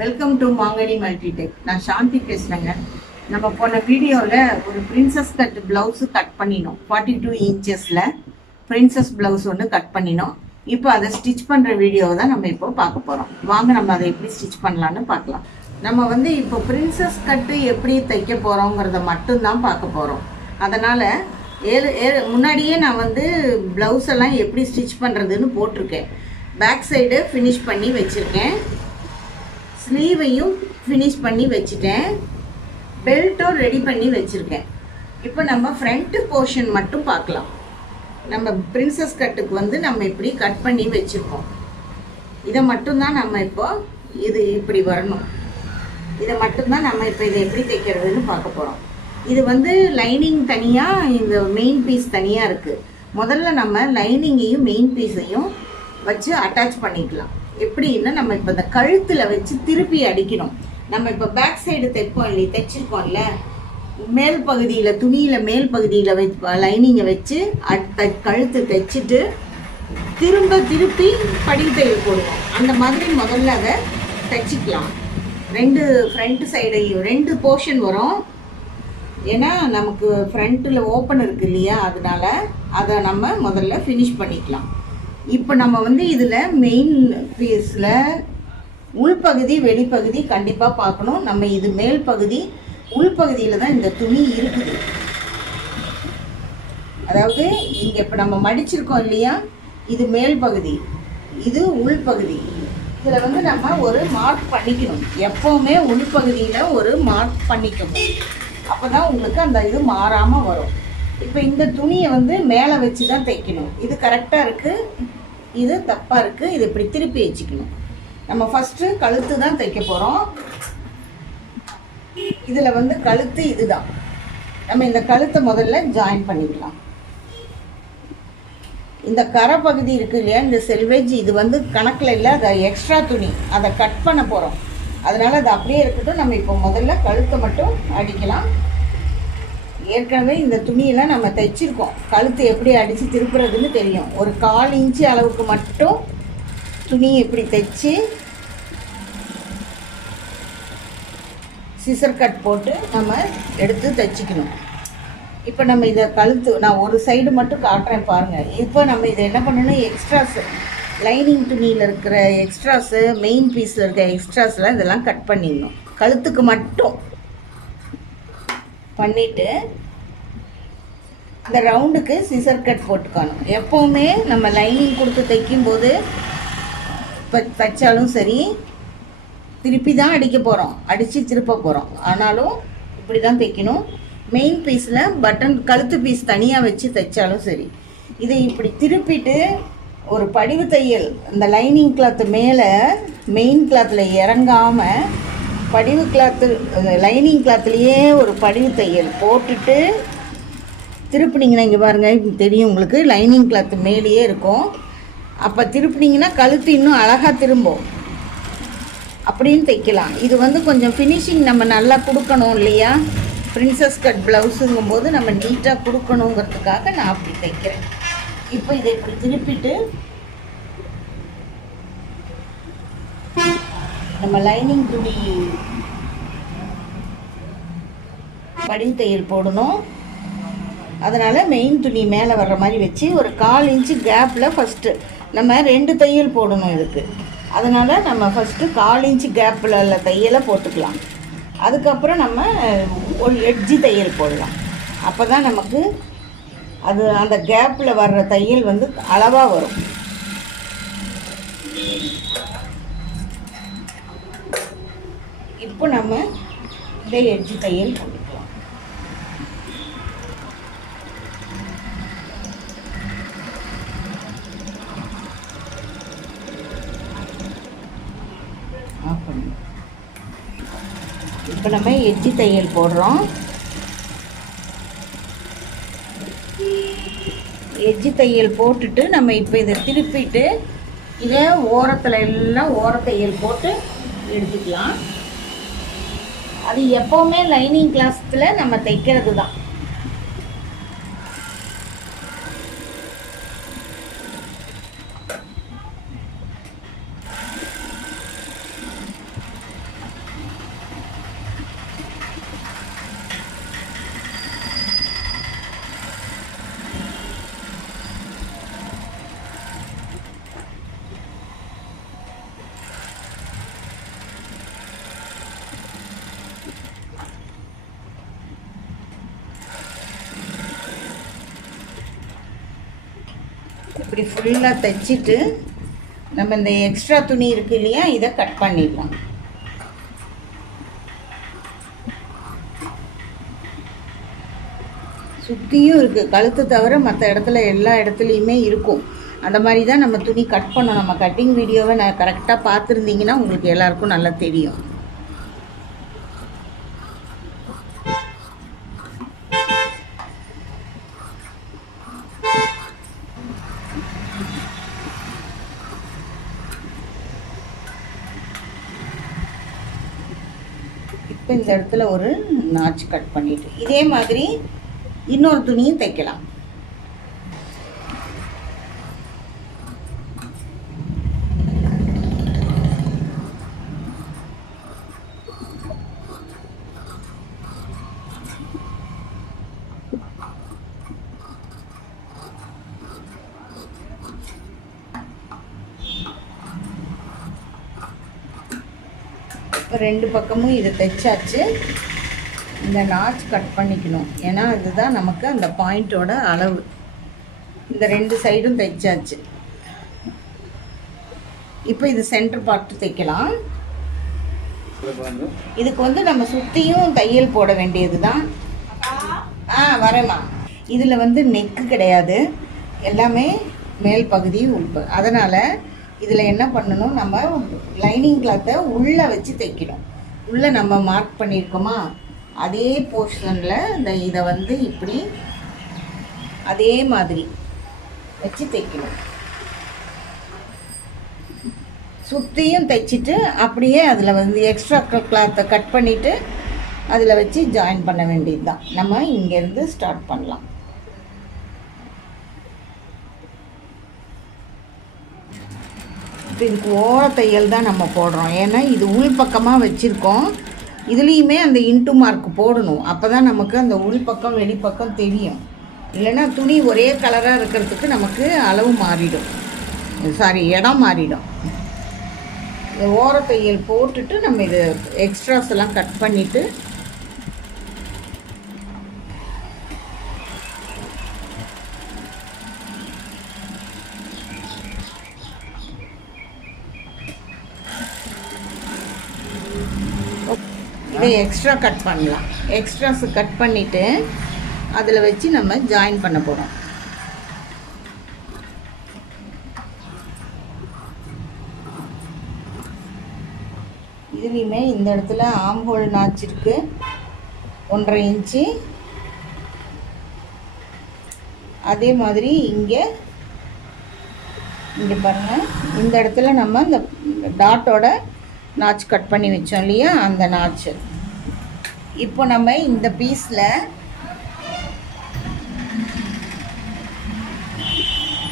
Welcome to மாங்கனி Multitech. நான் சாந்தி பேசுகிறேங்க. நம்ம போன வீடியோவில் ஒரு பிரின்சஸ் கட் ப்ளவுஸு கட் பண்ணினோம். 42 இன்ச்சஸில் பிரின்சஸ் ப்ளவுஸ் ஒன்று கட் பண்ணினோம். இப்போ அதை ஸ்டிச் பண்ணுற வீடியோவை தான் நம்ம இப்போ பார்க்க போகிறோம். வாங்க நம்ம அதை எப்படி ஸ்டிச் பண்ணலான்னு பார்க்கலாம். நம்ம இப்போ பிரின்சஸ் கட்டு எப்படி தைக்க போகிறோங்கிறத மட்டும்தான் பார்க்க போகிறோம். அதனால் முன்னாடியே நான் ப்ளவுஸ் எல்லாம் எப்படி ஸ்டிச் பண்ணுறதுன்னு போட்டிருக்கேன். பேக் சைடு ஃபினிஷ் பண்ணி வச்சுருக்கேன். ஸ்லீவையும் ஃபினிஷ் பண்ணி வச்சுட்டேன். பெல்ட்டும் ரெடி பண்ணி வச்சுருக்கேன். இப்போ நம்ம ஃப்ரண்ட் போர்ஷன் மட்டும் பார்க்கலாம். நம்ம பிரின்சஸ் கட்டுக்கு நம்ம இப்படி கட் பண்ணி வச்சுருக்கோம். இதை மட்டும்தான் நம்ம இப்போ இது இப்படி வரணும். இதை மட்டும்தான் நம்ம இப்போ இதை எப்படி தைக்கிறதுன்னு பார்க்க போகிறோம். இது லைனிங் தனியாக, இந்த மெயின் பீஸ் தனியாக இருக்குது. முதல்ல நம்ம லைனிங்கையும் மெயின் பீஸையும் வச்சு அட்டாச் பண்ணிக்கலாம். எப்படின்னா நம்ம இப்போ இந்த கழுத்தில் வச்சு திருப்பி அடிக்கணும். நம்ம இப்போ பேக் சைடு தைச்சிருக்கோம்ல, மேல் பகுதியில் துணியில் மேல் பகுதியில் லைனிங்கை வச்சு கழுத்து தைச்சிட்டு திருப்பி படிவு தையல் போடுவோம். அந்த மாதிரி முதல்ல அதை தைச்சிக்கலாம். ரெண்டு ஃப்ரண்ட் சைடையும் 2 போர்ஷன் வரும். ஏன்னா நமக்கு ஃப்ரண்ட்டில் ஓப்பன் இருக்குது இல்லையா, அதனால அதை நம்ம முதல்ல ஃபினிஷ் பண்ணிக்கலாம். இப்போ நம்ம இதில் மெயின் பீஸில் உள்பகுதி வெளிப்பகுதி கண்டிப்பாக பார்க்கணும். நம்ம இது மேல் பகுதி, உள்பகுதியில் தான் இந்த துணி இருக்குது. அதாவது இங்கே இப்போ நம்ம மடிச்சிருக்கோம் இல்லையா, இது மேல் பகுதி, இது உள்பகுதி. இதில் நம்ம ஒரு மார்க் பண்ணிக்கணும். எப்போவுமே உள்பகுதியில் ஒரு மார்க் பண்ணிக்கணும். அப்போ தான் உங்களுக்கு அந்த இது மாறாமல் வரும். இப்போ இந்த துணியை மேலே வச்சு தான் தைக்கணும். இது கரெக்டாக இருக்குது, இது தப்பாக இருக்குது. இது இப்படி திருப்பி வச்சுக்கணும். நம்ம ஃபஸ்ட்டு கழுத்து தான் தைக்க போகிறோம். இதில் கழுத்து இதுதான். நம்ம இந்த கழுத்தை முதல்ல ஜாயின் பண்ணிக்கலாம். இந்த கரை பகுதி இருக்குது இல்லையா, இந்த செல்வேஜ், இது கணக்கில் இல்லை, அதை எக்ஸ்ட்ரா துணி, அதை கட் பண்ண போகிறோம். அதனால் அது அப்படியே இருக்கட்டும். நம்ம இப்போ முதல்ல கழுத்தை மட்டும் அடிக்கலாம். ஏற்கனவே இந்த துணியெல்லாம் நம்ம தைச்சிருக்கோம். கழுத்து எப்படி அடித்து திருப்புறதுன்னு தெரியும். ஒரு 1/4 இன்ச்சு அளவுக்கு மட்டும் துணி இப்படி தைச்சி சிசர் கட் போட்டு நம்ம எடுத்து தைச்சிக்கணும். இப்போ நம்ம இதை நான் ஒரு சைடு மட்டும் காட்டுறேன் பாருங்கள். இப்போ நம்ம இதை என்ன பண்ணணும், எக்ஸ்ட்ராஸு, லைனிங் துணியில் இருக்கிற எக்ஸ்ட்ராஸு, மெயின் பீஸில் இருக்கிற எக்ஸ்ட்ராஸ்லாம் இதெல்லாம் கட் பண்ணிடணும். கழுத்துக்கு மட்டும் பண்ணிவிட்டு இந்த ரவுண்டுக்கு சிசர் கட் போட்டுக்கணும். எப்போவுமே நம்ம லைனிங் கொடுத்து தைக்கும்போது இப்போ தைச்சாலும் சரி, திருப்பி தான் அடிக்க போகிறோம், அடித்து திருப்ப போகிறோம். ஆனாலும் இப்படி தான் தைக்கணும். மெயின் பீஸில் பட்டன் கழுத்து பீஸ் தனியாக வச்சு தைச்சாலும் சரி, இதை இப்படி திருப்பிட்டு ஒரு படிவு தையல் இந்த லைனிங் கிளாத்து மேலே மெயின் கிளாத்தில் இறங்காமல் படிவு கிளாத்து லைனிங் கிளாத்துலேயே ஒரு படிவு தையல் போட்டுட்டு திருப்பினீங்கன்னா, இங்கே பாருங்கள் தெரியும் உங்களுக்கு, லைனிங் கிளாத்து மேலேயே இருக்கும். அப்போ திருப்பினீங்கன்னா கழுத்து இன்னும் அழகாக திரும்பும். அப்படின்னு தைக்கலாம். இது கொஞ்சம் ஃபினிஷிங் நம்ம நல்லா கொடுக்கணும் இல்லையா, பிரின்சஸ் கட் ப்ளவுஸுங்கும் போது நம்ம நீட்டாக கொடுக்கணுங்கிறதுக்காக நான் அப்படி தைக்கிறேன். இப்போ இதை இப்படி திருப்பிட்டு நம்ம லைனிங் துணி படிவு தையல் போடணும். அதனால் மெயின் துணி மேலே வர்ற மாதிரி வச்சு ஒரு 1/4 இன்ச்சு கேப்பில் ஃபஸ்ட்டு நம்ம 2 தையல் போடணும் இதுக்கு. அதனால் நம்ம ஃபஸ்ட்டு 1/4 இன்ச்சு கேப்பில் உள்ள தையலை போட்டுக்கலாம். அதுக்கப்புறம் நம்ம ஒரு எட்ஜி தையல் போடலாம். அப்போ தான் நமக்கு அது அந்த கேப்பில் வர்ற தையல் அளவாக வரும். இப்போ நம்ம இந்த எட்ஜி தையல் போட்டுக்கலாம். இப்போ நம்ம எட்ஜி தையல் போடுறோம். எட்ஜி தையல் போட்டுட்டு நம்ம இப்போ இதை திருப்பிட்டு இதை ஓரத்தில் எல்லாம் ஓரத்தையல் போட்டு எடுத்துக்கலாம். அது எப்போவுமே லைனிங் கிளாத்தில் நம்ம தைக்கிறது தான். இப்படி ஃபுல்லாக தைச்சிட்டு நம்ம இந்த எக்ஸ்ட்ரா துணி இருக்குது இல்லையா, இதை கட் பண்ணிடலாம். சுற்றியும் இருக்குது, கழுத்து தவிர மற்ற இடத்துல எல்லா இடத்துலையுமே இருக்கும். அந்த மாதிரி தான் நம்ம துணி கட் பண்ணணும். நம்ம கட்டிங் வீடியோவை நான் கரெக்டாக பார்த்துருந்தீங்கன்னா உங்களுக்கு எல்லாருக்கும் நல்லா தெரியும். இப்போ இந்த இடத்துல ஒரு நாச்சு கட் பண்ணிட்டு இதே மாதிரி இன்னொரு துணியும் தைக்கலாம். இப்போ ரெண்டு பக்கமும் இதை தைச்சாச்சு. இந்த நாச் கட் பண்ணிக்கணும், ஏன்னா இதுதான் நமக்கு அந்த பாயிண்டோட அளவு. இந்த ரெண்டு சைடும் தைச்சாச்சு. இப்போ இது சென்டர் பார்ட் தைக்கலாம். இதுக்கு வந்து நம்ம சுற்றியும் தையல் போட வேண்டியது தான். வரேம்மா. இதில் வந்து நெக்கு கிடையாது, எல்லாமே மேல் பகுதி உள்பகுதி. அதனால் இதில் என்ன பண்ணணும், நம்ம லைனிங் கிளாத்தை உள்ளே வச்சு தைக்கணும். உள்ளே நம்ம மார்க் பண்ணியிருக்கோமா, அதே போர்ஷனில் இதை வந்து இப்படி அதே மாதிரி வச்சு தைக்கணும். சுற்றியும் தைச்சிட்டு அப்படியே அதில் வந்து எக்ஸ்ட்ரா கிளாத்தை கட் பண்ணிவிட்டு அதில் வச்சு ஜாயின் பண்ண வேண்டியது தான். நம்ம இங்கேருந்து ஸ்டார்ட் பண்ணலாம். இப்போ இதுக்கு ஓர தையல் தான் நம்ம போடுறோம், ஏன்னா இது உள் பக்கமாக வச்சுருக்கோம். இதுலேயுமே அந்த இன்ட்டு மார்க் போடணும், அப்போ தான் நமக்கு அந்த உள் பக்கம் வெளிப்பக்கம் தெரியும். இல்லைன்னா துணி ஒரே கலராக இருக்கிறதுக்கு நமக்கு அளவு மாறிடும், இடம் மாறிடும். இந்த ஓர தையல் போட்டுட்டு நம்ம இது எக்ஸ்ட்ராஸ் எல்லாம் கட் பண்ணிவிட்டு இதை எக்ஸ்ட்ரா கட் பண்ணலாம். எக்ஸ்ட்ராஸ் கட் பண்ணிவிட்டு அதில் வச்சு நம்ம ஜாயின் பண்ண போகிறோம். இதுலேயுமே இந்த இடத்துல ஆம்ஹோல் நாச் இருக்குது, 1.5 இன்ச்சு. அதே மாதிரி இங்கே பாருங்கள், இந்த இடத்துல நம்ம இந்த டாட்டோட நாச் கட் பண்ணி வச்சோம் இல்லையா, அந்த நாச்சு. இப்போ நம்ம இந்த பீஸில்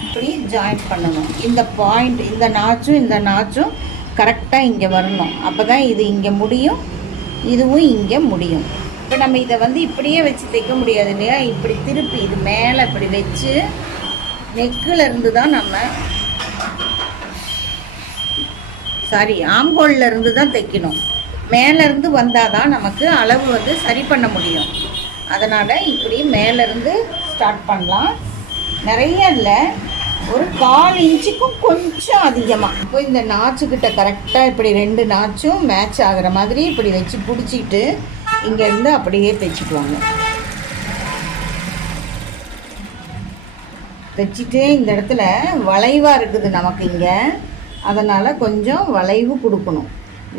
இப்படி ஜாயின் பண்ணணும். இந்த பாயிண்ட், இந்த நாச்சும் கரெக்டாக இங்கே வரணும். அப்போ தான் இது இங்கே முடியும், இதுவும் இங்கே முடியும். இப்போ நம்ம இதை வந்து இப்படியே வச்சு தைக்க முடியாது இல்லையா, இப்படி திருப்பி இது மேலே இப்படி வச்சு நெக்கில் இருந்து தான் நம்ம ஆம்ஹோலில் இருந்து தான் தைக்கணும். மேலேருந்து வந்தால் தான் நமக்கு அளவு வந்து சரி பண்ண முடியும். அதனால் இப்படி மேலேருந்து ஸ்டார்ட் பண்ணலாம். நிறைய இல்லை, ஒரு 1/4 இன்ச்சுக்கும் கொஞ்சம் அதிகமாக. இப்போ இந்த நாச்சுக்கிட்ட கரெக்டாக இப்படி 2 நாச்சும் மேட்ச் ஆகிற மாதிரி இப்படி வச்சு பிடிச்சிட்டு இங்கேருந்து அப்படியே தைச்சிக்குவாங்க. தைச்சிட்டு இந்த இடத்துல வளைவாக இருக்குது நமக்கு இங்கே, அதனால் கொஞ்சம் வளைவு கொடுக்கணும்.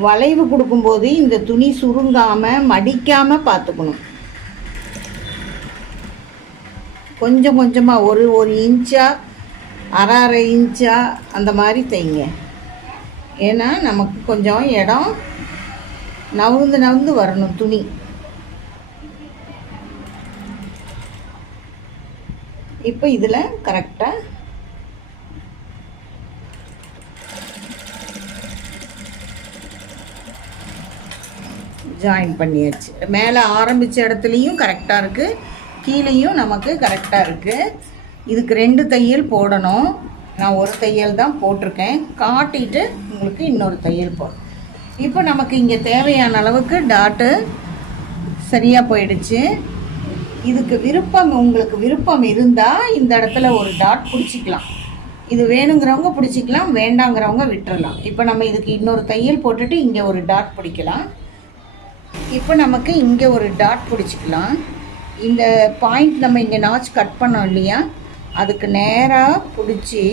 வளைவு கொடுக்கும்போது இந்த துணி சுருங்காமல் மடிக்காமல் பார்த்துக்கணும். கொஞ்சம் கொஞ்சமாக ஒரு இன்ச்சா 1/2 இன்ச்சா அந்த மாதிரி தைங்க. ஏன்னா நமக்கு கொஞ்சம் இடம் நவுந்து வரணும் துணி. இப்போ இதில் கரெக்டாக ஜாயின் பண்ணியாச்சு. மேலே ஆரம்பித்த இடத்துலையும் கரெக்டாக இருக்குது, கீழேயும் நமக்கு கரெக்டாக இருக்குது. இதுக்கு 2 தையல் போடணும். நான் ஒரு தையல் தான் போட்டிருக்கேன், காட்டிட்டு உங்களுக்கு இன்னொரு தையல் போடும். இப்போ நமக்கு இங்கே தேவையான அளவுக்கு டாட்டு சரியாக போயிடுச்சு. இதுக்கு உங்களுக்கு விருப்பம் இருந்தால் இந்த இடத்துல ஒரு டாட் பிடிச்சிக்கலாம். இது வேணுங்கிறவங்க பிடிச்சிக்கலாம், வேண்டாங்கிறவங்க விட்டுறலாம். இப்போ நம்ம இதுக்கு இன்னொரு தையல் போட்டுட்டு இங்கே ஒரு டாட் பிடிக்கலாம். இப்போ நமக்கு இங்கே ஒரு டாட் பிடிச்சிக்கலாம். இந்த பாயிண்ட் நம்ம இங்கே நாச் கட் பண்ணோம் இல்லையா, அதுக்கு நேராக பிடிச்சி,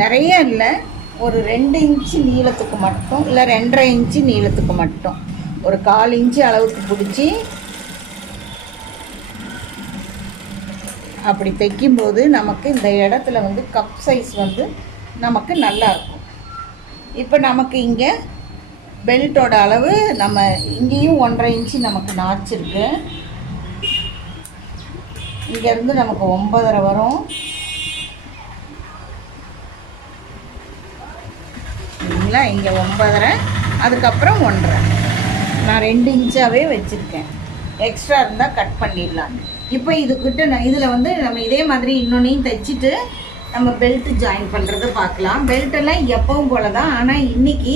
நிறைய இல்லை, ஒரு 2 இன்ச்சு நீளத்துக்கு மட்டும், இல்லை 2.5 இன்ச்சு நீளத்துக்கு மட்டும், ஒரு 1/4 இன்ச்சு அளவுக்கு பிடிச்சி அப்படி தைக்கும்போது நமக்கு இந்த இடத்துல வந்து கப் சைஸ் வந்து நமக்கு நல்லாயிருக்கும். இப்போ நமக்கு இங்கே பெல்ட்டோட அளவு நம்ம இங்கேயும் 1.5 இன்ச்சு நமக்கு நாச்சிருக்கு. இங்கேருந்து நமக்கு 9.5 வரும். சரிங்களா? இங்கே 9.5, அதுக்கப்புறம் 1.5. நான் 2 இன்ச்சாகவே வச்சுருக்கேன். எக்ஸ்ட்ரா இருந்தால் கட் பண்ணிடலாம். இப்போ இதுக்கிட்ட இதில் வந்து நம்ம இதே மாதிரி இன்னொன்னையும் தைச்சிட்டு நம்ம பெல்ட்டு ஜாயின் பண்ணுறதை பார்க்கலாம். பெல்ட்டெல்லாம் எப்பவும் போல தான், ஆனால் இன்றைக்கி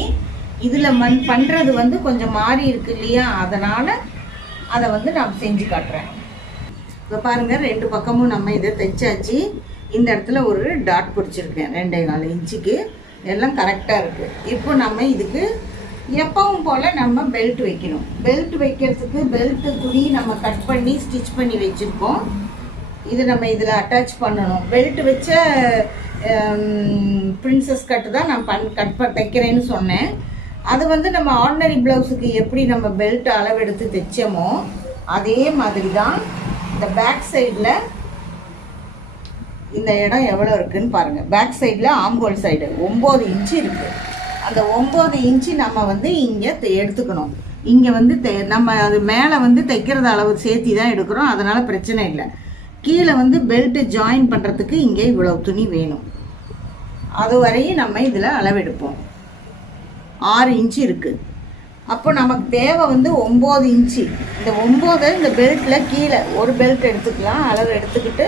இதில் பண்ணுறது வந்து கொஞ்சம் மாறி இருக்கு இல்லையா, அதனால் அதை வந்து நான் செஞ்சு காட்டுறேன். இப்போ பாருங்கள், 2 பக்கமும் நம்ம இதை தைச்சாச்சு. இந்த இடத்துல ஒரு டாட் பிடிச்சிருக்கேன் 2.25 இன்ச்சுக்கு. எல்லாம் கரெக்டாக இருக்குது. இப்போ நம்ம இதுக்கு எப்பவும் போல் நம்ம பெல்ட் வைக்கணும். பெல்ட் வைக்கிறதுக்கு பெல்ட்டு துணி நம்ம கட் பண்ணி ஸ்டிச் பண்ணி வச்சுருக்கோம். இது நம்ம இதில் அட்டாச் பண்ணணும். பெல்ட் வச்ச பிரின்சஸ் கட்டு தான் நான் தைக்கிறேன்னு சொன்னேன். அது வந்து நம்ம ஆர்டினரி ப்ளவுஸுக்கு எப்படி நம்ம பெல்ட் அளவெடுத்து தைச்சோமோ அதே மாதிரி தான் இந்த பேக் சைடில் இந்த இடம் எவ்வளோ இருக்குதுன்னு பாருங்கள். பேக் சைடில் ஆம்ஹோல் சைடு 9 இன்ச்சு இருக்குது. அந்த 9 இன்ச்சு நம்ம வந்து இங்கே எடுத்துக்கணும். இங்கே வந்து நம்ம அது மேலே வந்து தைக்கிறது அளவு சேர்த்தி தான் எடுக்கிறோம், அதனால் பிரச்சனை இல்லை. கீழே வந்து பெல்ட்டு ஜாயின் பண்ணுறதுக்கு இங்கே இவ்வளோ துணி வேணும். அது வரையும் நம்ம இதில் அளவெடுப்போம். 6 இன்ச்சு இருக்குது. அப்போ நமக்கு தேவை வந்து 9 இன்ச்சு. இந்த 9 இந்த பெல்ட்டில் கீழே ஒரு பெல்ட் எடுத்துக்கலாம், அளவு எடுத்துக்கிட்டு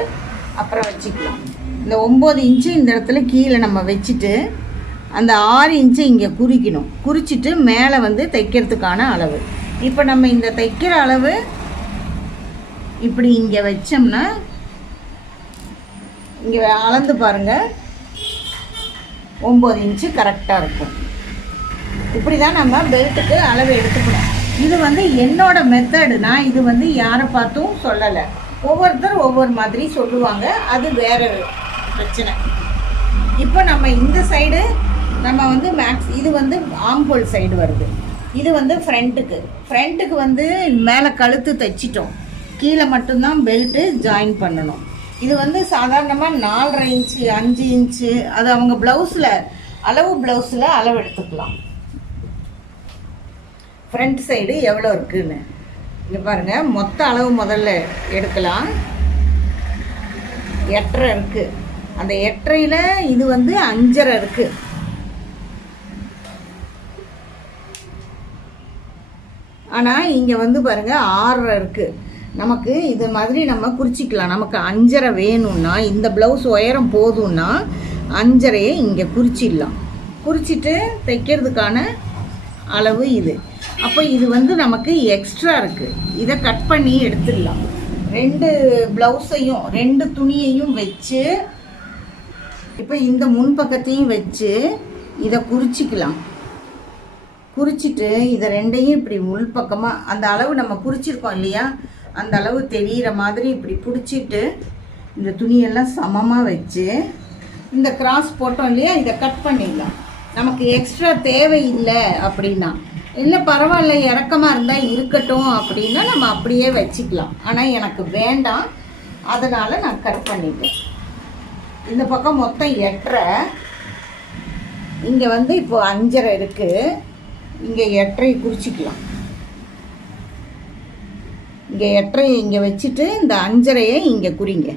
அப்புறம் வச்சுக்கலாம். இந்த 9 இன்ச்சு இந்த இடத்துல கீழே நம்ம வச்சுட்டு அந்த 6 இன்ச்சை இங்கே குறிக்கணும். குறிச்சிட்டு மேலே வந்து தைக்கிறதுக்கான அளவு. இப்போ நம்ம இந்த தைக்கிற அளவு இப்படி இங்கே வச்சோம்னா இங்கே அளந்து பாருங்கள், 9 இன்ச்சு கரெக்டாக இருக்கும். இப்படி தான் நம்ம பெல்ட்டுக்கு அளவு எடுத்துக்கணும். இது வந்து என்னோட மெத்தடு. நான் இது வந்து யாரை பார்த்தும் சொல்லலை. ஒவ்வொருத்தர் ஒவ்வொரு மாதிரி சொல்லுவாங்க, அது வேறு பிரச்சனை. இப்போ நம்ம இந்த சைடு நம்ம வந்து இது வந்து ஆம்ஹோல் சைடு வருது. இது வந்து ஃப்ரண்ட்டுக்கு வந்து மேலே கழுத்து தைச்சிட்டோம், கீழே மட்டும்தான் பெல்ட்டு ஜாயின் பண்ணணும். இது வந்து சாதாரணமாக 4.5 இன்ச்சு 5 இன்ச்சு அது அவங்க ப்ளவுஸில் அளவு எடுத்துக்கலாம். ஃப்ரண்ட் சைடு எவ்வளோ இருக்குதுன்னு இங்கே பாருங்கள். மொத்த அளவு முதல்ல எடுக்கலாம். 8.5 இருக்குது. அந்த 8.5ல் இது வந்து 5.5 இருக்குது. ஆனால் இங்கே வந்து பாருங்கள் 6.5 இருக்குது. நமக்கு இது மாதிரி நம்ம குறிச்சிக்கலாம். நமக்கு 5.5 வேணும்னா, இந்த ப்ளவுஸ் உயரம் போதும்னா 5.5 இங்கே குறிச்சிடலாம். குறிச்சிட்டு தைக்கிறதுக்கான அளவு இது. அப்போ இது வந்து நமக்கு எக்ஸ்ட்ரா இருக்குது. இதை கட் பண்ணி எடுத்துடலாம். 2 ப்ளவுஸையும் 2 துணியையும் வச்சு இப்போ இந்த முன்பக்கத்தையும் வச்சு இதை குறிச்சிக்கலாம். குறிச்சிட்டு இதை 2ஐயும் இப்படி உள்பக்கமாக அந்த அளவு நம்ம குறிச்சிருக்கோம் இல்லையா, அந்த அளவு தெரிகிற மாதிரி இப்படி பிடிச்சிட்டு இந்த துணியெல்லாம் சமமாக வச்சு இந்த கிராஸ் போட்டோம் இல்லையா, இதை கட் பண்ணிடலாம். நமக்கு எக்ஸ்ட்ரா தேவையில்லை அப்படின்னா, இல்லை பரவாயில்ல இறக்கமாக இருந்தால் இருக்கட்டும் அப்படின்னா நம்ம அப்படியே வச்சுக்கலாம். ஆனால் எனக்கு வேண்டாம், அதனால் நான் கட் பண்ணிட்டேன். இந்த பக்கம் மொத்தம் 8.5, இங்கே வந்து இப்போது 5.5 இருக்குது. இங்கே 8.5 குறிச்சிக்கலாம். இங்கே 8.5 இங்கே வச்சுட்டு இந்த 5.5 இங்கே குறிங்க.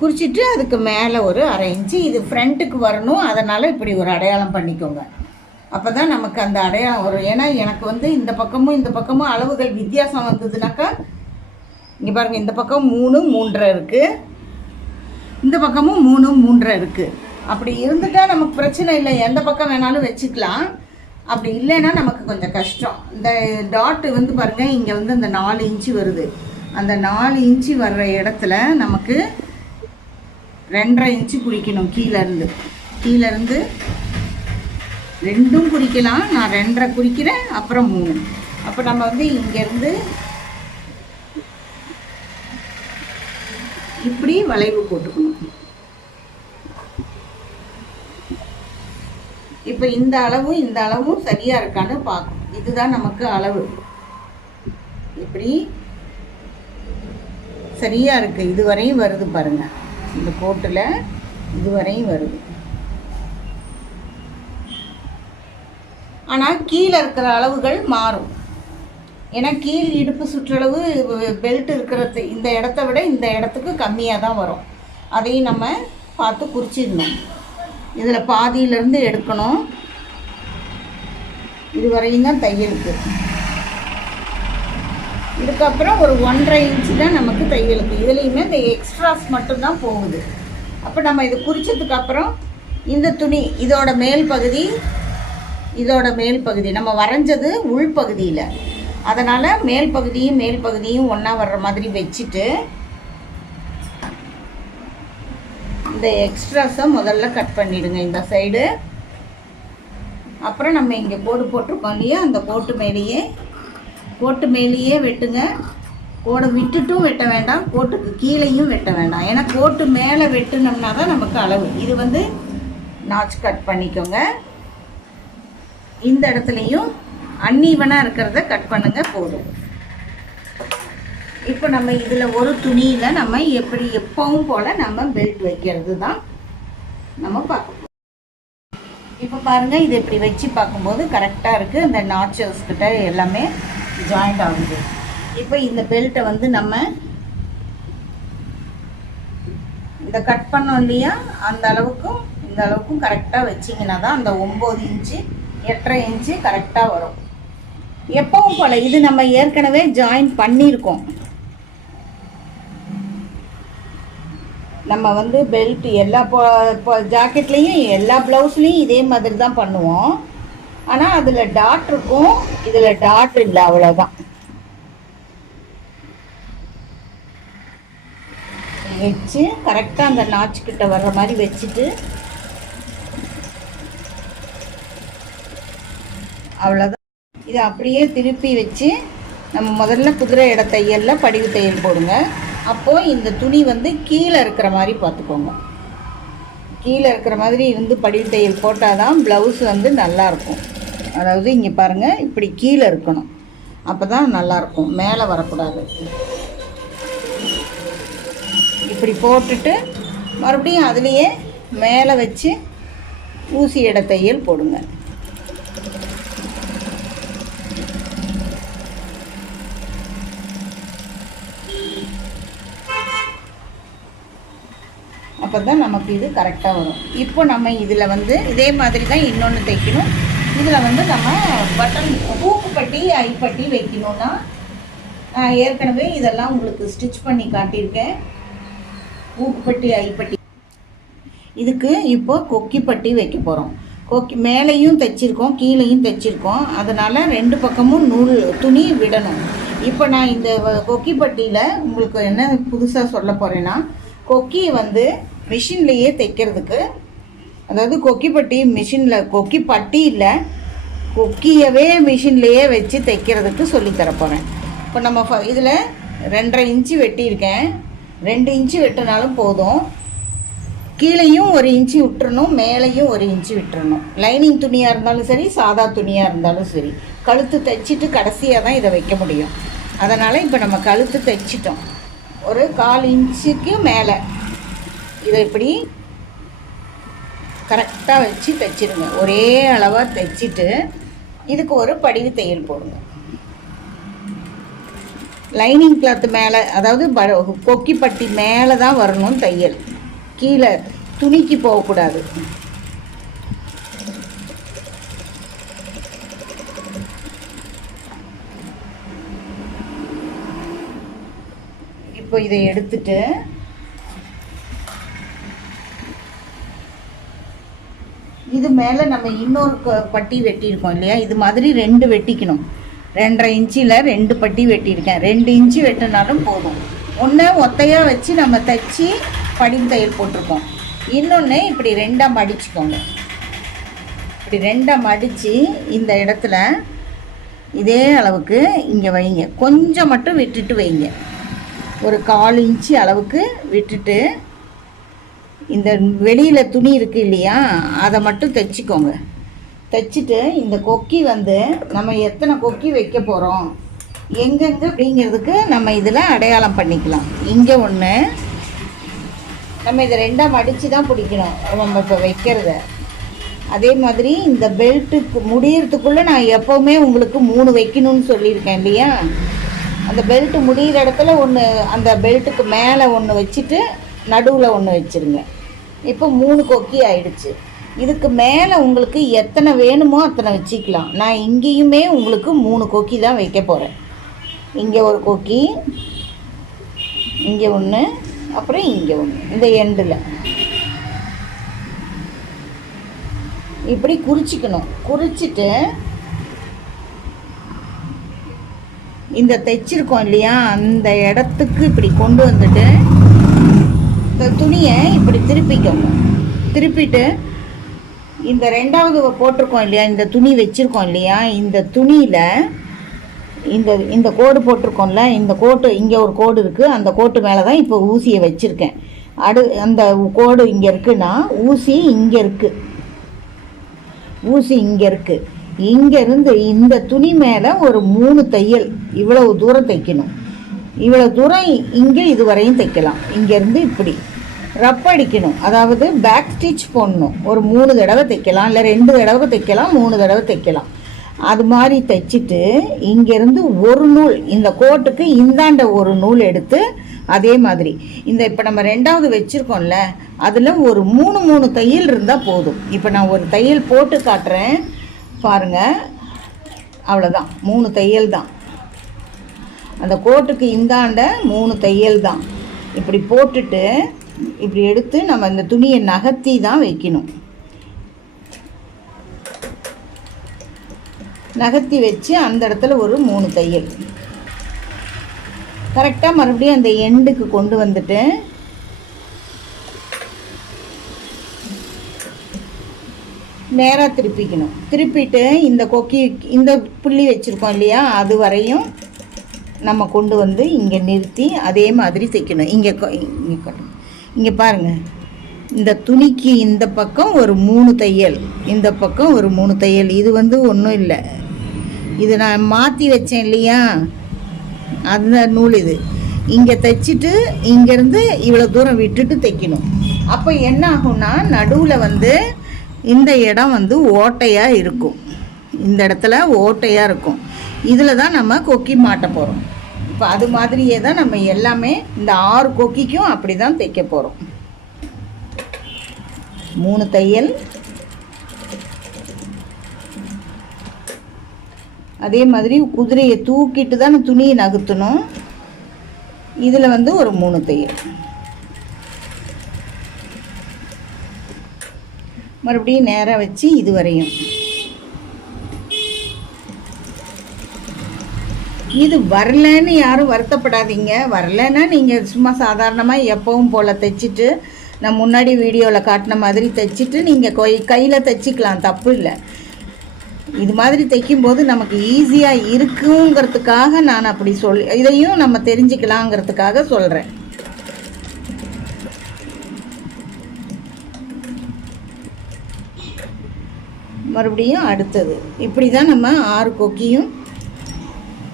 குறிச்சிட்டு அதுக்கு மேலே ஒரு 1/2 இன்ச்சு இது ஃப்ரண்ட்டுக்கு வரணும். அதனால் இப்படி ஒரு அடையாளம் பண்ணிக்கோங்க. அப்போ தான் நமக்கு அந்த அடையாளம் வரும். ஏன்னா எனக்கு வந்து இந்த பக்கமும் அளவுகள் வித்தியாசம் வந்ததுனாக்கா, இங்கே பாருங்கள், இந்த பக்கம் 3 3.5 இருக்குது, இந்த பக்கமும் 3 3.5 இருக்குது. அப்படி இருந்துட்டால் நமக்கு பிரச்சனை இல்லை, எந்த பக்கம் வேணாலும் வச்சுக்கலாம். அப்படி இல்லைன்னா நமக்கு கொஞ்சம் கஷ்டம். இந்த டாட்டு வந்து பாருங்கள், இங்கே வந்து அந்த 4 இன்ச்சு வருது. அந்த 4 இன்ச்சு வர்ற இடத்துல நமக்கு 2.5 இன்ச்சு குறிக்கணும். கீழேருந்து ரெண்டும் குறிக்கலாம். நான் 2.5 குறிக்கிறேன், அப்புறம் 3. அப்போ நம்ம வந்து இங்கேருந்து இப்படி வளைவு போட்டுக்கணும். இப்போ இந்த அளவும் சரியாக இருக்கான்னு பார்க்கணும். இதுதான் நமக்கு அளவு. இப்படி சரியாக இருக்குது. இதுவரையும் வருது பாருங்கள். இந்த கோட்டில் இதுவரையும் வருது. ஆனால் கீழே இருக்கிற அளவுகள் மாறும். ஏன்னா கீழ் இடுப்பு சுற்றளவு பெல்ட் இருக்கிறது இந்த இடத்த விட இந்த இடத்துக்கு கம்மியாக தான் வரும். அதையும் நம்ம பார்த்து குறிச்சிடணும். இதில் பாதியிலேருந்து எடுக்கணும். இதுவரையும் தான் தையலுக்கு. இதுக்கப்புறம் ஒரு 1.5 இன்ச்சு தான் நமக்கு தையலுக்கு. இதுலேயுமே இந்த எக்ஸ்ட்ராஸ் மட்டும்தான் போகுது. அப்போ நம்ம இது குறிச்சதுக்கப்புறம் இந்த துணி இதோட மேல் பகுதி நம்ம வரைஞ்சது உள்பகுதியில். அதனால் மேல் பகுதியும் ஒன்றா வர்ற மாதிரி வச்சுட்டு இந்த எக்ஸ்ட்ராஸை முதல்ல கட் பண்ணிவிடுங்க இந்த சைடு. அப்புறம் நம்ம இங்கே போட்டிருக்கோம் இல்லையா, அந்த கோட்டு மேலேயே வெட்டுங்க. கோடை விட்டுட்டும் வெட்ட வேண்டாம், கோட்டுக்கு கீழேயும் வெட்ட வேண்டாம். ஏன்னா கோட்டு மேலே வெட்டுனோம்னா தான் நமக்கு அளவு. இது வந்து நாச் கட் பண்ணிக்கோங்க. இந்த இடத்துலையும் அன்ஈவனாக இருக்கிறத கட் பண்ணுங்க, போதும். இப்போ நம்ம இதில் ஒரு துணியில் நம்ம எப்பவும் போல் நம்ம பெல்ட் வைக்கிறது தான் நம்ம பார்க்கணும். இப்போ பாருங்கள், இது இப்படி வச்சு பார்க்கும்போது கரெக்டாக இருக்குது. இந்த நாச்சஸ் கிட்ட எல்லாமே ஜாயிண்ட் ஆகுது. இப்போ இந்த பெல்ட்டை வந்து நம்ம இந்த கட் பண்ணோம் இல்லையா, அந்த அளவுக்கும் இந்த அளவுக்கும் கரெக்டாக வச்சிங்கன்னா தான் அந்த 9 இன்ச்சு 8.5 இன்ச்சு கரெக்டாக வரும். எப்பவும் போல் இது நம்ம ஏற்கனவே ஜாயின் பண்ணியிருக்கோம். நம்ம வந்து பெல்ட் எல்லா ஜாக்கெட்லேயும் எல்லா ப்ளவுஸ்லேயும் இதே மாதிரி தான் பண்ணுவோம். ஆனால் அதில் டாட் இருக்கும், இதில் டாட் இல்லை, அவ்வளோதான். வச்சு கரெக்டாக அந்த நாச்சுக்கிட்ட வர்ற மாதிரி வச்சுட்டு அவ்வளோதான். இதை அப்படியே திருப்பி வச்சு நம்ம முதல்ல குதிரை இட தையலில் படிவு தையல் போடுங்க. அப்போது இந்த துணி வந்து கீழே இருக்கிற மாதிரி பார்த்துக்கோங்க. கீழே இருக்கிற மாதிரி இருந்து படிவு தையல் போட்டால் தான் ப்ளவுஸ் வந்து நல்லாயிருக்கும். அதாவது இங்கே பாருங்கள், இப்படி கீழே இருக்கணும், அப்போ தான் நல்லாயிருக்கும், மேலே வரக்கூடாது. இப்படி போட்டுட்டு மறுபடியும் அதுலேயே மேலே வச்சு ஊசி இட தையல் போடுங்க. அப்போ தான் நமக்கு இது கரெக்டாக வரும். இப்போ நம்ம இதில் வந்து இதே மாதிரி தான் இன்னொன்று தைக்கணும். இதில் வந்து நம்ம பட்டன் பூக்குப்பட்டி ஐப்பட்டி வைக்கணும்னா நான் ஏற்கனவே இதெல்லாம் உங்களுக்கு ஸ்டிச் பண்ணி காட்டியிருக்கேன். பூக்குப்பட்டி ஐப்பட்டி. இதுக்கு இப்போ கொக்கிப்பட்டி வைக்க போகிறோம். மேலேயும் தைச்சிருக்கோம், கீழேயும் தைச்சிருக்கோம். அதனால் 2 பக்கமும் துணி விடணும். இப்போ நான் இந்த கொக்கிப்பட்டியில் உங்களுக்கு என்ன புதுசாக சொல்ல போகிறேன்னா, கொக்கியை வந்து மிஷின்லேயே தைக்கிறதுக்கு, அதாவது கொக்கிப்பட்டி மிஷினில் கொக்கிப்பட்டி இல்லை, கொக்கியவே மிஷின்லேயே வச்சு தைக்கிறதுக்கு சொல்லித்தரப்போகிறேன். இப்போ நம்ம இதில் 2.5 இன்ச்சு வெட்டியிருக்கேன். 2 இன்ச்சு வெட்டினாலும் போதும். கீழேயும் 1 இன்ச்சு விட்டுறணும், மேலேயும் 1 இன்ச்சு விட்டுறணும். லைனிங் துணியாக இருந்தாலும் சரி, சாதா துணியாக இருந்தாலும் சரி. கழுத்து தைச்சிட்டு கடைசியாக தான் இதை வைக்க முடியும். அதனால் இப்போ நம்ம கழுத்து தைச்சிட்டோம். ஒரு 1/4 இன்ச்சுக்கு மேலே இதை இப்படி கரெக்டாக வச்சு தைச்சிடுங்க. ஒரே அளவாக தைச்சிட்டு இதுக்கு ஒரு படிவு தையல் போடுங்க. லைனிங் கிளாத்து மேலே, அதாவது கொக்கிப்பட்டி மேலே தான் வரணும் தையல், கீழே துணிக்கு போகக்கூடாது. இப்போ இதை எடுத்துட்டு இது மேலே நம்ம இன்னொரு பட்டி வெட்டியிருக்கோம் இல்லையா, இது மாதிரி 2 வெட்டிக்கணும். 2.5 இன்ச்சில் 2 பட்டி வெட்டியிருக்கேன். 2 இன்ச்சு வெட்டினாலும் போதும். ஒன்று ஒத்தையாக வச்சு நம்ம தைச்சி படிப்பு தையல் போட்டிருக்கோம். இன்னொன்று இப்படி 2ஆக மடிச்சுக்கோங்க. இப்படி 2ஆக மடித்து இந்த இடத்துல இதே அளவுக்கு இங்கே வைங்க. கொஞ்சம் மட்டும் விட்டுட்டு வைங்க, ஒரு 1/4 இன்ச்சு அளவுக்கு விட்டுட்டு இந்த வெளியில் துணி இருக்குது இல்லையா, அதை மட்டும் தைச்சிக்கோங்க. தைச்சிட்டு இந்த கொக்கி நம்ம எத்தனை கொக்கி வைக்க போகிறோம் எங்கெங்கே அப்படிங்கிறதுக்கு நம்ம இதில் அடையாளம் பண்ணிக்கலாம். இங்கே ஒன்று, நம்ம இதை 2ஆக மடித்து தான் பிடிக்கணும் நம்ம இப்போ வைக்கிறத. அதே மாதிரி இந்த பெல்ட்டுக்கு முடியறதுக்குள்ளே நான் எப்போவுமே உங்களுக்கு 3 வைக்கணும்னு சொல்லியிருக்கேன் இல்லையா. அந்த பெல்ட்டு முடிகிற இடத்துல ஒன்று, அந்த பெல்ட்டுக்கு மேலே ஒன்று வச்சுட்டு நடுவில் ஒன்று வச்சுருங்க. இப்போ 3 கொக்கி ஆயிடுச்சு. இதுக்கு மேலே உங்களுக்கு எத்தனை வேணுமோ அத்தனை வச்சுக்கலாம். நான் இங்கேயுமே உங்களுக்கு 3 கொக்கி தான் வைக்க போகிறேன். இங்கே ஒரு கொக்கி, இங்கே ஒன்று, அப்புறம் இங்கே ஒன்று, இந்த எண்டில் இப்படி குறிச்சிக்கணும். குறிச்சிட்டு இந்த தைச்சிருக்கோம் இல்லையா, அந்த இடத்துக்கு இப்படி கொண்டு வந்துட்டு இந்த துணியை இப்படி திருப்பிக்கோங்க. திருப்பிட்டு இந்த 2ஆவது போட்டிருக்கோம் இல்லையா, இந்த துணி வச்சுருக்கோம் இல்லையா, இந்த துணியில் இந்த கோடு போட்டிருக்கோம்ல, இந்த கோட்டு இங்கே ஒரு கோடு இருக்குது, அந்த கோட்டு மேலே தான் இப்போ ஊசியை வச்சுருக்கேன். அந்த கோடு இங்கே இருக்குன்னா ஊசி இங்கே இருக்குது, ஊசி இங்கே இருக்குது. இங்கேருந்து இந்த துணி மேலே ஒரு 3 தையல் இவ்வளவு தூரம் தைக்கணும். இவ்வளோ தூரம் இங்கே இதுவரையும் தைக்கலாம். இங்கேருந்து இப்படி ரப்படிக்கணும், அதாவது பேக் ஸ்டிச் போடணும். ஒரு 3 தடவை தைக்கலாம், இல்லை 2 தடவை தைக்கலாம், 3 தடவை தைக்கலாம். அது மாதிரி தைச்சிட்டு இங்கேருந்து ஒரு நூல், இந்த கோட்டுக்கு இந்தாண்ட ஒரு நூல் எடுத்து அதே மாதிரி இந்த இப்போ நம்ம 2ஆவது வச்சுருக்கோம்ல அதில் ஒரு 3 தையல் இருந்தால் போதும். இப்போ நான் ஒரு தையல் போட்டு காட்டுறேன் பாருங்கள், அவ்வளோதான். 3 தையல் தான், அந்த கோட்டுக்கு இந்தாண்ட 3 தையல் தான். இப்படி போட்டுட்டு இப்படி எடுத்து நம்ம இந்த துணியை நகர்த்தி தான் வைக்கணும். நகர்த்தி வச்சு அந்த இடத்துல ஒரு 3 தையல் கரெக்டாக மறுபடியும் அந்த எண்டுக்கு கொண்டு வந்துட்டு நேராக திருப்பிக்கணும். திருப்பிட்டு இந்த கொக்கி, இந்த புள்ளி வச்சுருக்கோம் இல்லையா, அது வரையும் நம்ம கொண்டு வந்து இங்கே நிறுத்தி அதே மாதிரி தைக்கணும். இங்கே பாருங்கள், இந்த துணிக்கு இந்த பக்கம் ஒரு 3 தையல், இந்த பக்கம் ஒரு 3 தையல். இது ஒன்றும் இல்லை, இது நான் மாற்றி வச்சேன் இல்லையா, அந்த நூல் இது. இங்கே தைச்சிட்டு இங்கேருந்து இவ்வளோ தூரம் விட்டுட்டு தைக்கணும். அப்போ என்ன ஆகும்னா நடுவில் இந்த இடம் ஓட்டையாக இருக்கும், இந்த இடத்துல ஓட்டையாக இருக்கும். இதில் தான் நம்ம கொக்கி மாட்ட போகிறோம். இப்போ அது மாதிரியே தான் நம்ம எல்லாமே இந்த 6 கொக்கிக்கும் அப்படி தான் தைக்க போகிறோம். 3 தையல், அதே மாதிரி குதிரையை தூக்கிட்டு தான் துணியை நகர்த்தணும். இதில் ஒரு 3 தையல், மறுபடியும் நேராக வச்சு இது வரையும். இது வரலன்னு யாரும் வருத்தப்படாதீங்க. வரலன்னா நீங்கள் சும்மா சாதாரணமாக எப்பவும் போல் தைச்சிட்டு நான் முன்னாடி வீடியோவில் காட்டின மாதிரி தைச்சிட்டு நீங்கள் கையில் தைச்சிக்கலாம், தப்பு இல்லை. இது மாதிரி தைக்கும்போது நமக்கு ஈஸியாக இருக்குங்கிறதுக்காக நான் அப்படி இதையும் நம்ம தெரிஞ்சுக்கலாங்கிறதுக்காக சொல்கிறேன். மறுபடியும் அடுத்தது இப்படி தான் நம்ம 6 கொக்கியும்.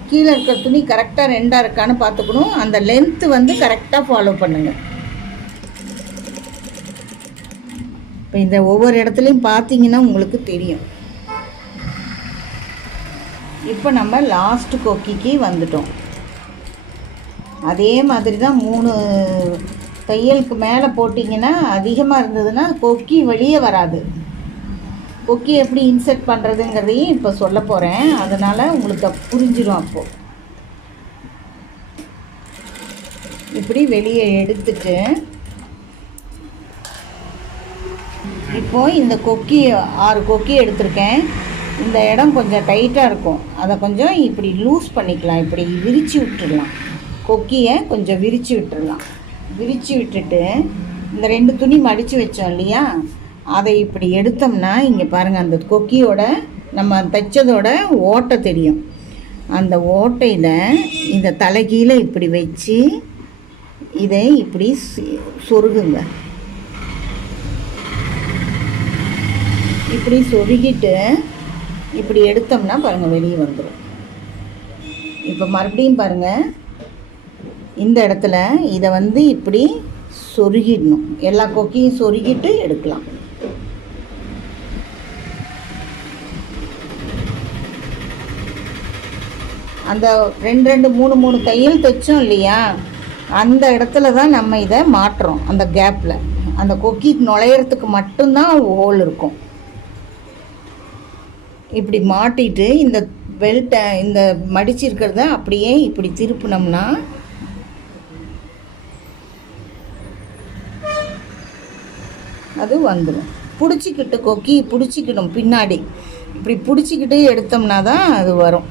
கீழே இருக்க துணி கரெக்டாக 2ஆக இருக்கான்னு பார்த்துக்கணும். அந்த லென்த்து கரெக்டாக ஃபாலோ பண்ணுங்கள். இப்போ இந்த ஒவ்வொரு இடத்துலையும் பார்த்தீங்கன்னா உங்களுக்கு தெரியும். இப்போ நம்ம லாஸ்ட் கொக்கிக்கு வந்துட்டோம். அதே மாதிரி தான் 3 தையலுக்கு மேலே போட்டிங்கன்னா அதிகமாக இருந்ததுன்னா கொக்கி வெளியே வராது. கொக்கி எப்படி இன்சர்ட் பண்ணுறதுங்கிறதையும் இப்போ சொல்ல போகிறேன், அதனால் உங்களுக்கு புரிஞ்சிடும். அப்போது இப்படி வெளியே எடுத்துட்டு இப்போது இந்த கொக்கி 6 கொக்கி எடுத்திருக்கேன். இந்த இடம் கொஞ்சம் டைட்டாக இருக்கும், அதை கொஞ்சம் இப்படி லூஸ் பண்ணிக்கலாம். இப்படி விரித்து விட்டுடலாம், கொக்கியை கொஞ்சம் விரித்து விட்டுடலாம். விரித்து விட்டுட்டு இந்த 2 துணி மடித்து வச்சோம் இல்லையா, அதை இப்படி எடுத்தோம்னா இங்கே பாருங்கள், அந்த கொக்கியோட நம்ம தைச்சதோட ஓட்டை தெரியும். அந்த ஓட்டையில் இந்த தலைகீழே இப்படி வச்சு இதை இப்படி சொருகுங்க. இப்படி சொருகிட்டு இப்படி எடுத்தோம்னா பாருங்கள் வெளியே வந்துடும். இப்போ மறுபடியும் பாருங்கள், இந்த இடத்துல இதை வந்து இப்படி சொருகிடணும். எல்லா கொக்கியும் சொருகிட்டு எடுக்கலாம். அந்த 2 3 தையல் தைச்சோம் இல்லையா, அந்த இடத்துல தான் நம்ம இதை மாட்டுறோம். அந்த கேப்பில் அந்த கொக்கி நுழையிறதுக்கு மட்டும்தான் ஹோல் இருக்கும். இப்படி மாட்டிட்டு இந்த பெல்ட்டை இந்த மடிச்சிருக்கிறத அப்படியே இப்படி திருப்பினோம்னா அது வந்துடும். பிடிச்சிக்கிட்டு கொக்கி பிடிச்சிக்கணும், பின்னாடி இப்படி பிடிச்சிக்கிட்டு எடுத்தோம்னா தான் அது வரும்.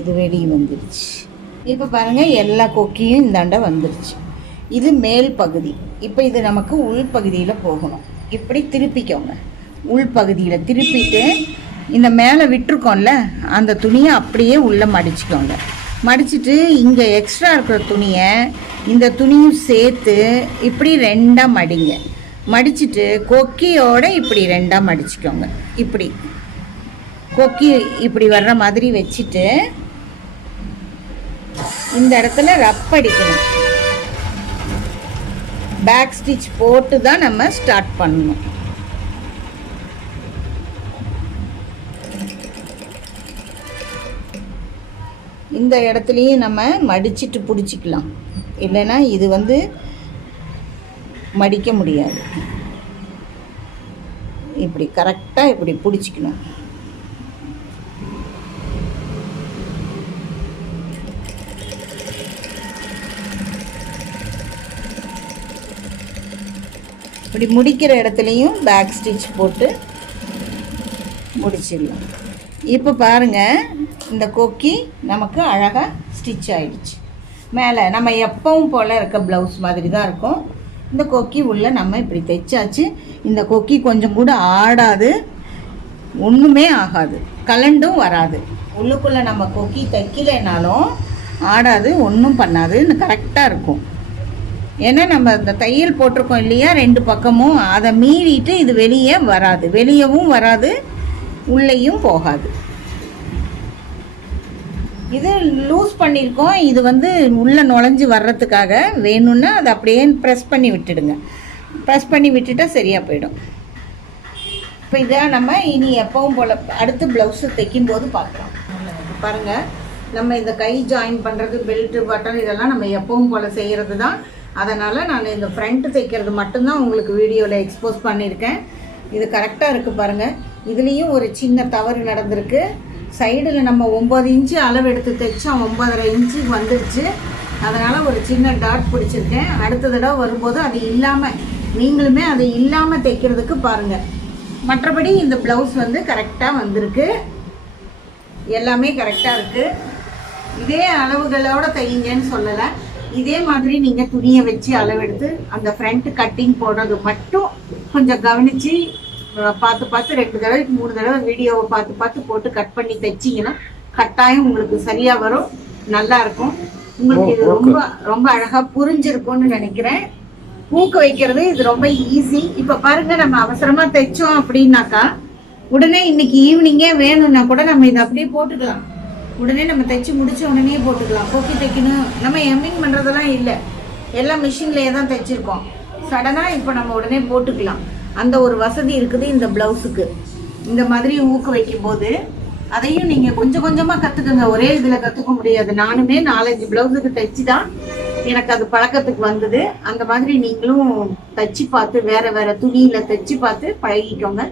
இது வெளியே வந்துடுச்சு. இப்போ பாருங்கள், எல்லா கொக்கியும் இந்தாண்ட வந்துடுச்சு. இது மேல் பகுதி. இப்போ இது நமக்கு உள்பகுதியில் போகணும். இப்படி திருப்பிக்கோங்க. உள்பகுதியில் திருப்பிட்டு இந்த மேலே விட்டுருக்கோம்ல அந்த துணியை அப்படியே உள்ளே மடிச்சுக்கோங்க. மடிச்சுட்டு இங்கே எக்ஸ்ட்ரா இருக்கிற துணியை இந்த துணியும் சேர்த்து இப்படி 2ஆக மடிங்க. மடிச்சுட்டு கொக்கியோடு இப்படி 2ஆக மடிச்சுக்கோங்க. இப்படி கொக்கி இப்படி வர்ற மாதிரி வச்சுட்டு இந்த இடத்துல ரப் அடிக்கணும். பேக் ஸ்டிச் போட்டு தான் நம்ம ஸ்டார்ட் பண்ணணும். இந்த இடத்துலையும் நம்ம மடிச்சிட்டு பிடிச்சிக்கலாம், இல்லைன்னா இது வந்து மடிக்க முடியாது. இப்படி கரெக்டாக இப்படி பிடிச்சிக்கணும். இப்படி முடிக்கிற இடத்துலையும் பேக் ஸ்டிச் போட்டு முடிச்சிடலாம். இப்போ பாருங்கள், இந்த கொக்கி நமக்கு அழகாக ஸ்டிச் ஆகிடுச்சு. மேலே நம்ம எப்பவும் போல் இருக்க ப்ளவுஸ் மாதிரி தான் இருக்கும். இந்த கொக்கி உள்ளே நம்ம இப்படி தைச்சாச்சு. இந்த கொக்கி கொஞ்சம் கூட ஆடாது, ஒன்றுமே ஆகாது, கலண்டும் வராது. உள்ளுக்குள்ளே நம்ம கொக்கி தைக்கலைனாலும் ஆடாது, ஒன்றும் பண்ணாது, கரெக்டாக இருக்கும். ஏன்னா நம்ம இந்த தையல் போட்டிருக்கோம் இல்லையா 2 பக்கமும், அதை மீறிட்டு இது வெளியே வராது, வெளியவும் வராது, உள்ளேயும் போகாது. இது லூஸ் பண்ணியிருக்கோம். இது வந்து உள்ளே நுழைஞ்சி வர்றதுக்காக வேணும்னா அதை அப்படியே ப்ரெஸ் பண்ணி விட்டுடுங்க. ப்ரெஸ் பண்ணி விட்டுட்டால் சரியாக போயிடும். இப்போ இதை நம்ம இனி எப்பவும் போல் அடுத்து ப்ளவுஸு தைக்கும்போது பார்க்கலாம். பாருங்கள், நம்ம இந்த கை ஜாயின் பண்ணுறது, பெல்ட்டு, பட்டன் இதெல்லாம் நம்ம எப்பவும் போல் செய்கிறது தான். அதனால் நான் இந்த ஃப்ரண்ட்டு தைக்கிறது மட்டும்தான் உங்களுக்கு வீடியோவில் எக்ஸ்போஸ் பண்ணியிருக்கேன். இது கரெக்டாக இருக்குது பாருங்கள். இதுலேயும் ஒரு சின்ன தவறு நடந்திருக்கு. சைடில் நம்ம 9 இன்ச்சு அளவு எடுத்து தைச்சோம், 9.5 இன்ச்சு வந்துடுச்சு. அதனால் ஒரு சின்ன டாட் பிடிச்சிருக்கேன். அடுத்த தடவை வரும்போது அது இல்லாமல் நீங்களுமே அது இல்லாமல் தைக்கிறதுக்கு பாருங்கள். மற்றபடி இந்த ப்ளவுஸ் வந்து கரெக்டாக வந்திருக்கு, எல்லாமே கரெக்டாக இருக்குது. இதே அளவுகளோடு தையுங்கன்னு சொல்லலை. இதே மாதிரி நீங்கள் துணியை வச்சு அளவெடுத்து அந்த ஃப்ரண்ட் கட்டிங் போடுறது மட்டும் கொஞ்சம் கவனித்து பார்த்து 2 தடவைக்கு 3 தடவை வீடியோவை பார்த்து போட்டு கட் பண்ணி தைச்சிங்கன்னா கட்டாயம் உங்களுக்கு சரியாக வரும், நல்லாயிருக்கும். உங்களுக்கு இது ரொம்ப ரொம்ப அழகாக புரிஞ்சிருக்கும்னு நினைக்கிறேன். பூக்க வைக்கிறது இது ரொம்ப ஈஸி. இப்போ பாருங்கள், நம்ம அவசரமாக தைச்சோம் அப்படின்னாக்கா உடனே இன்னைக்கு ஈவினிங்கே வேணும்னா கூட நம்ம இதை அப்படியே போட்டுக்கலாம். உடனே நம்ம தைச்சி முடிச்ச உடனே போட்டுக்கலாம். கொக்கி தைக்கணும், நம்ம எம்மிங் பண்ணுறதெல்லாம் இல்லை, எல்லாம் மிஷின்லேயே தான் தைச்சிருக்கோம். சடனாக இப்போ நம்ம உடனே போட்டுக்கலாம். அந்த ஒரு வசதி இருக்குது இந்த ப்ளவுஸுக்கு. இந்த மாதிரி ஊக்க வைக்கும் போது அதையும் நீங்கள் கொஞ்சம் கொஞ்சமாக கற்றுக்குங்க. ஒரே இதில் கற்றுக்க முடியாது. நானுமே 4-5 ப்ளவுஸுக்கு தைச்சி தான் எனக்கு அது பழக்கத்துக்கு வந்தது. அந்த மாதிரி நீங்களும் தைச்சி பார்த்து வேறு வேறு துணியில் தைச்சி பார்த்து பழகிக்கோங்க.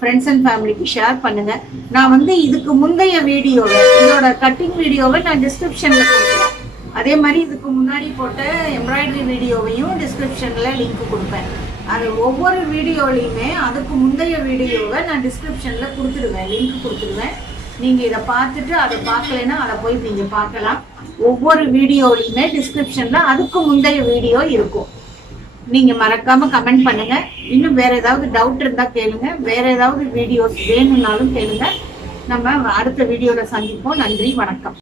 ஃப்ரெண்ட்ஸ் அண்ட் ஃபேமிலிக்கு ஷேர் பண்ணுங்கள். நான் வந்து இதுக்கு முந்தைய வீடியோவை, இதோட கட்டிங் வீடியோவை நான் டிஸ்கிரிப்ஷனில் கொடுக்குறேன். அதே மாதிரி இதுக்கு முன்னாடி போட்ட எம்ப்ராய்டரி வீடியோவையும் டிஸ்கிரிப்ஷனில் லிங்க் கொடுப்பேன். அது ஒவ்வொரு வீடியோலையுமே அதுக்கு முந்தைய வீடியோவை நான் டிஸ்கிரிப்ஷனில் கொடுத்துடுவேன், லிங்க் கொடுத்துடுவேன். நீங்கள் இதை பார்த்துட்டு அதை பார்க்கலைன்னா அதை போய் நீங்கள் பார்க்கலாம். ஒவ்வொரு வீடியோலையுமே டிஸ்கிரிப்ஷனில் அதுக்கு முந்தைய வீடியோ இருக்கும். நீங்கள் மறக்காமல் கமெண்ட் பண்ணுங்கள். இன்னும் வேறு ஏதாவது டவுட் இருந்தால் கேளுங்க. வேறு ஏதாவது வீடியோஸ் வேணும்னாலும் கேளுங்க. நம்ம அடுத்த வீடியோவில் சந்திப்போம். நன்றி, வணக்கம்.